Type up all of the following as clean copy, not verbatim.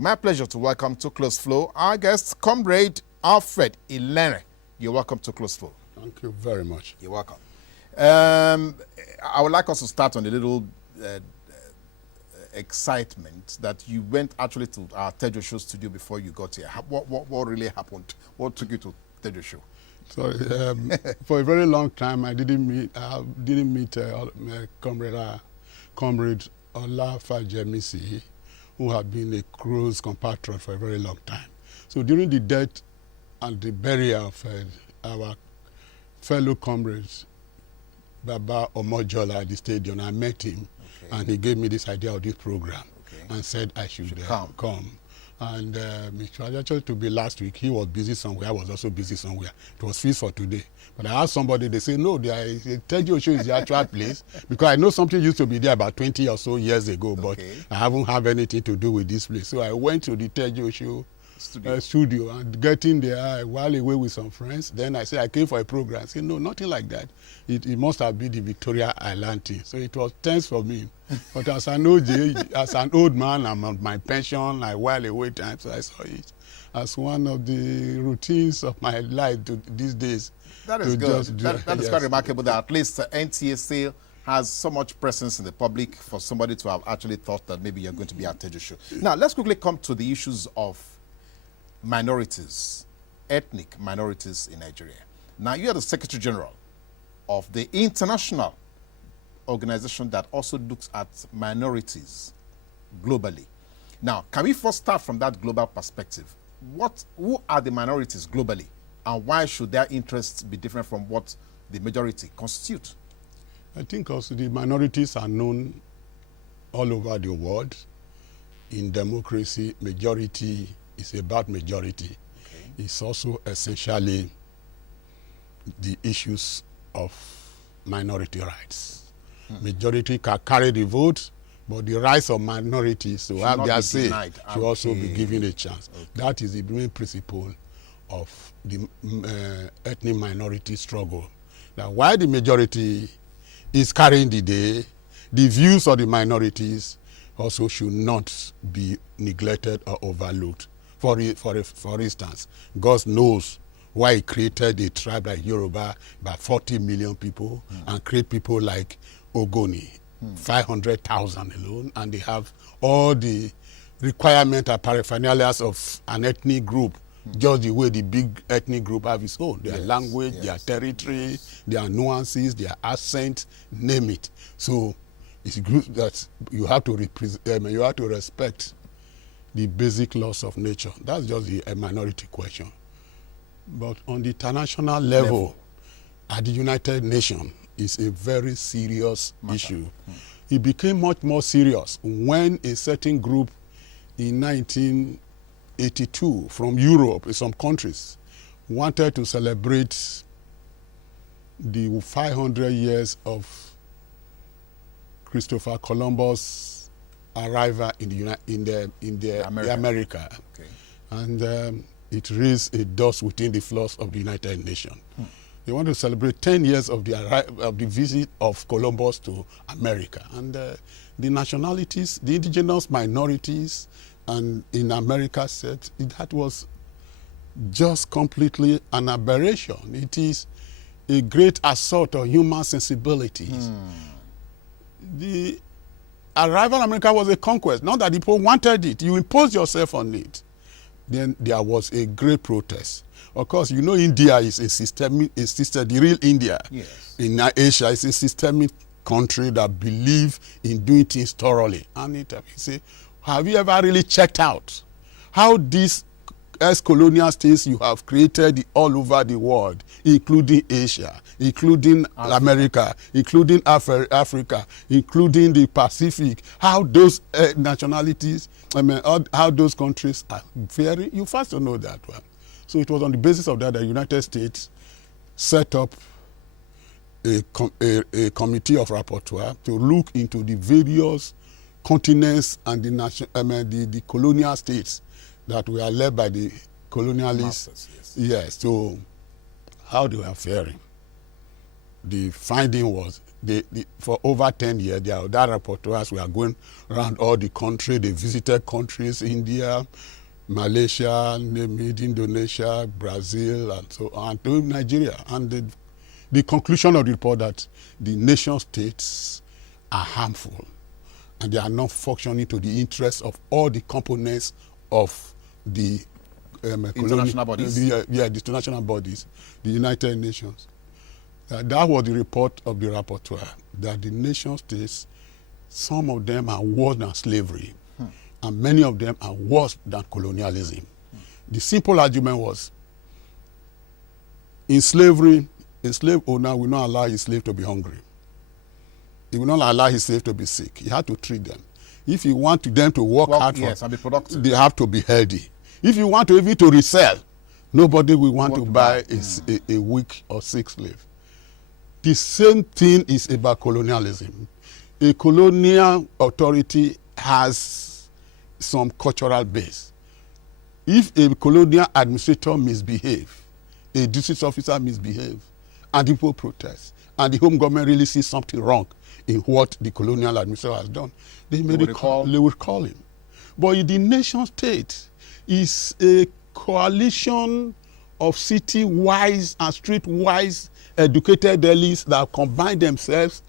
My pleasure to welcome to Close Flow our guest, Comrade Alfred Ilenre. You're welcome to Close Flow. Thank you very much. You're welcome. I would like us to start on a little excitement that you went actually to our Tejo Show studio before you got here. What really happened? What took you to Tejo Show? Sorry, for a very long time I didn't meet Comrade Olafajemisi, who had been a close compatriot for a very long time. So during the death and the burial of our fellow comrades, Baba Omojola at the stadium, I met him, and he gave me this idea of this program, and said I should come. And it was actually to be last week. He was busy somewhere. I was also busy somewhere. It was fixed for today. But I asked somebody, they say, no, the Tejo Show is the actual place. Because I know something used to be there about 20 or so years ago, but I haven't had anything to do with this place. So I went to the Tejo Show studio and getting there while away with some friends. Then I said, I came for a program. I said, no, nothing like that. It must have been the Victoria Island thing. So it was tense for me. But as an old man, I'm on my pension, I while away time, so I saw it as one of the routines of my life these days. That is good. That is quite remarkable that at least NTSA has so much presence in the public for somebody to have actually thought that maybe you're going to be at Tejo Show. Now, let's quickly come to the issues of minorities, ethnic minorities in Nigeria. Now, you are the Secretary General of the international organization that also looks at minorities globally. Now, can we first start from that global perspective? Who are the minorities globally, and why should their interests be different from what the majority constitute? I think also the minorities are known all over the world. In democracy, majority is about majority. It's also essentially the issues of minority rights. Majority can carry the vote, but the rights of minorities to have their say should also be given a chance. That is the main principle of the ethnic minority struggle. Now, while the majority is carrying the day, the views of the minorities also should not be neglected or overlooked. For instance, God knows why he created a tribe like Yoruba, about 40 million people, and create people like Ogoni, 500,000 alone, and they have all the requirement and paraphernalia of an ethnic group, just the way the big ethnic group have its own. Their language, their territory, their nuances, their accent, name it. So it's good that you have to respect the basic laws of nature. That's just a minority question. But on the international level, at the United Nations, it's a very serious issue. It became much more serious when a certain group in 1982 from Europe, in some countries, wanted to celebrate the 500 years of Christopher Columbus' arrival in America. And it raised a dust within the floors of the United Nations. They want to celebrate 10 years of the visit of Columbus to America. And the nationalities, the indigenous minorities, and in America said that was just completely an aberration. It is a great assault on human sensibilities. The arrival in America was a conquest. Not that the people wanted it. You imposed yourself on it. Then there was a great protest. Of course, you know India is the real India. In Asia, it's a systemic country that believe in doing things thoroughly. And you say, have you ever really checked out how these ex-colonial states you have created all over the world, including Asia, including America, including Africa, including the Pacific, how those nationalities, how those countries are very, you first to know that one. So it was on the basis of that the United States set up a committee of rapporteurs to look into the various continents and the colonial states that were led by the colonialists. So how they were faring. The finding was for over 10 years, their rapporteurs were going around all the country. They visited countries, India, Malaysia, Indonesia, Brazil, and so on, to Nigeria. And the conclusion of the report that the nation states are harmful and they are not functioning to the interests of all the components of the international bodies. The international bodies, the United Nations. That was the report of the rapporteur, that the nation states, some of them are worse than slavery, and many of them are worse than colonialism. The simple argument was, in slavery, a slave owner will not allow his slave to be hungry. He will not allow his slave to be sick. He had to treat them. If you want them to work hard, and be productive, they have to be healthy. If you want to even to resell, nobody will want to buy a weak or sick slave. The same thing is about colonialism. A colonial authority has some cultural base. If a colonial administrator misbehaves, a district officer misbehaves, and people protest, and the home government really sees something wrong in what the colonial administrator has done, they will call him. But in the nation state is a coalition of city-wise and street-wise educated elites that combine themselves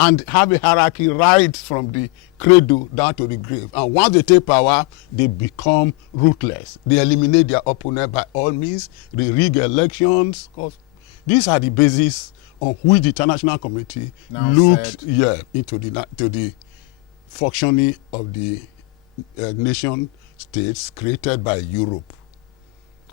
and have a hierarchy right from the cradle down to the grave. And once they take power, they become ruthless. They eliminate their opponent by all means. They rig elections. These are the basis on which the international community looked into the functioning of the nation states created by Europe.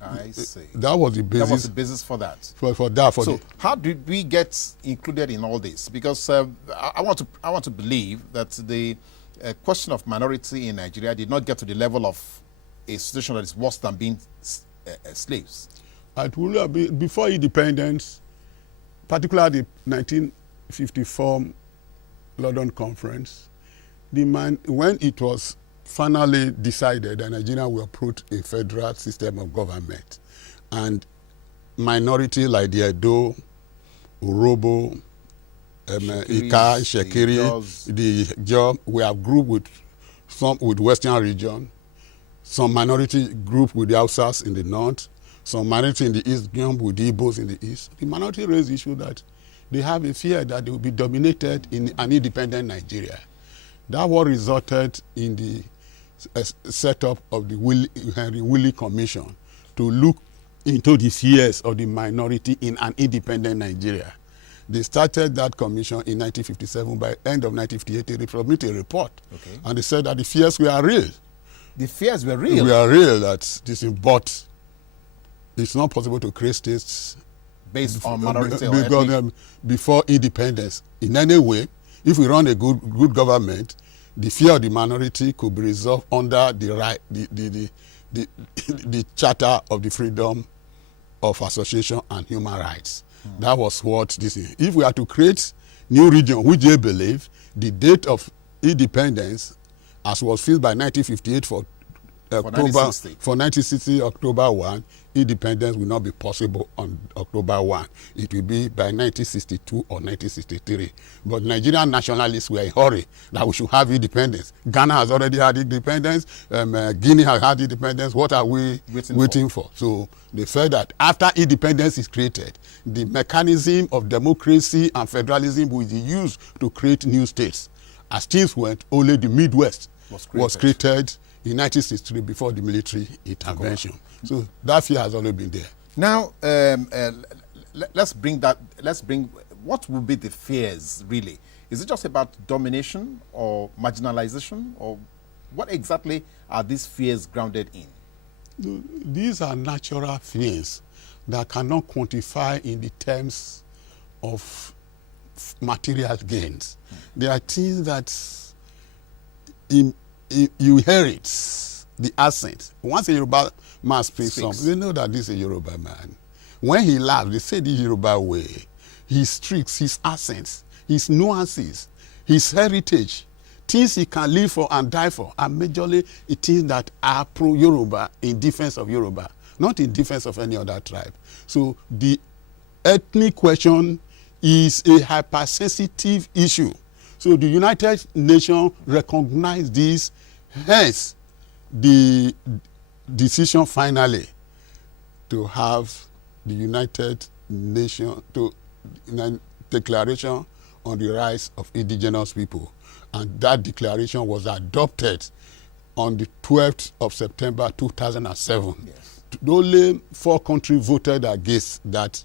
I see. That was the basis. That was the basis for that. So how did we get included in all this? Because I want to believe that the question of minority in Nigeria did not get to the level of a situation that is worse than being slaves. Before independence, particularly the 1954 London Conference, when it was finally decided that Nigeria will approach a federal system of government, and minority like the Edo, Urobo, Ika, Shekiri, the Job, we have grouped with some with Western region, some minority group with the Hausas in the north, some minority in the east group with the Igbos in the east. The minority raised the issue that they have a fear that they will be dominated in an independent Nigeria. That what resulted in the setup of the Henry Willey Commission to look into the fears of the minority in an independent Nigeria. They started that commission in 1957. By end of 1958, they submitted a report. Okay. And they said that the fears were real. The fears were real? They were real, that this is, but it's not possible to create states based on minority or because before independence. In any way, if we run a good government, the fear of the minority could be resolved under the Charter of the Freedom of Association and Human Rights. That was what this is. If we are to create new region, which they believe, the date of independence, as was fixed by 1958 for 1960, October 1, independence will not be possible on October 1. It will be by 1962 or 1963. But Nigerian nationalists were in a hurry that we should have independence. Ghana has already had independence. Guinea has had independence. What are we waiting for? So they felt that after independence is created, the mechanism of democracy and federalism will be used to create new states. As things went, only the Midwest was created in 1963 before the military intervention. So that fear has always been there. Now, let's bring what would be the fears really? Is it just about domination or marginalization, or what exactly are these fears grounded in? These are natural fears that cannot quantify in the terms of material gains. There are things that you inherit the accent. Once a Yoruba man speaks something, they know that this is a Yoruba man. When he laughs, they say the Yoruba way. His tricks, his accents, his nuances, his heritage, things he can live for and die for, are majorly things that are pro-Yoruba in defense of Yoruba, not in defense of any other tribe. So the ethnic question is a hypersensitive issue. So the United Nations recognize this, hence the decision finally to have the United Nations Declaration on the Rights of Indigenous People. And that declaration was adopted on the 12th of September 2007. Yes. Only 4 countries voted against that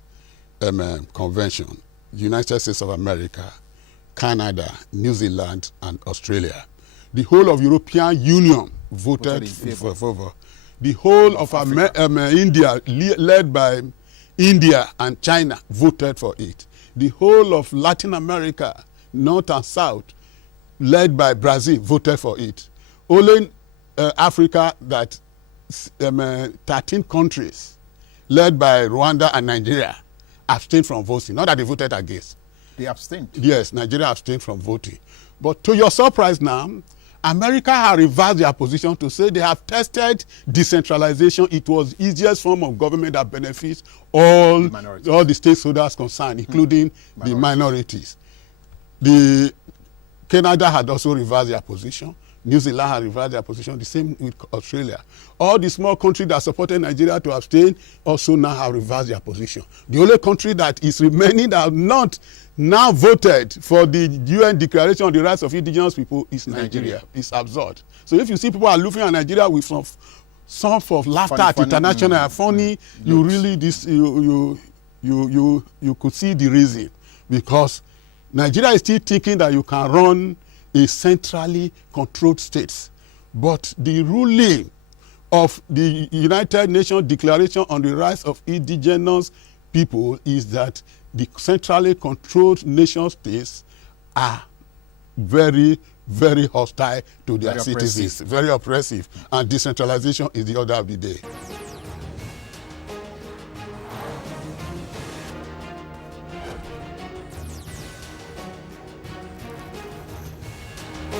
convention: United States of America, Canada, New Zealand, and Australia. The whole of European Union voted in favor. The whole of India, led by India and China, voted for it. The whole of Latin America, North and South, led by Brazil, voted for it. Only Africa, that 13 countries, led by Rwanda and Nigeria, abstained from voting. Not that they voted against. They abstained? Yes, Nigeria abstained from voting. But to your surprise now, America has reversed their position to say they have tested decentralization. It was the easiest form of government that benefits all the stakeholders concerned, including the minorities. Canada had also reversed their position. New Zealand had reversed their position, the same with Australia. All the small countries that supported Nigeria to abstain also now have reversed their position. The only country that is remaining that have not now voted for the UN Declaration on the Rights of Indigenous People is Nigeria. It's absurd. So if you see people are looking at Nigeria with some sort of laughter at international, funny, you really you could see the reason, because Nigeria is still thinking that you can run a centrally controlled state. But the ruling of the United Nations Declaration on the Rights of Indigenous People is that the centrally controlled nation states are very, very hostile to their citizens, very oppressive, and decentralization is the order of the day.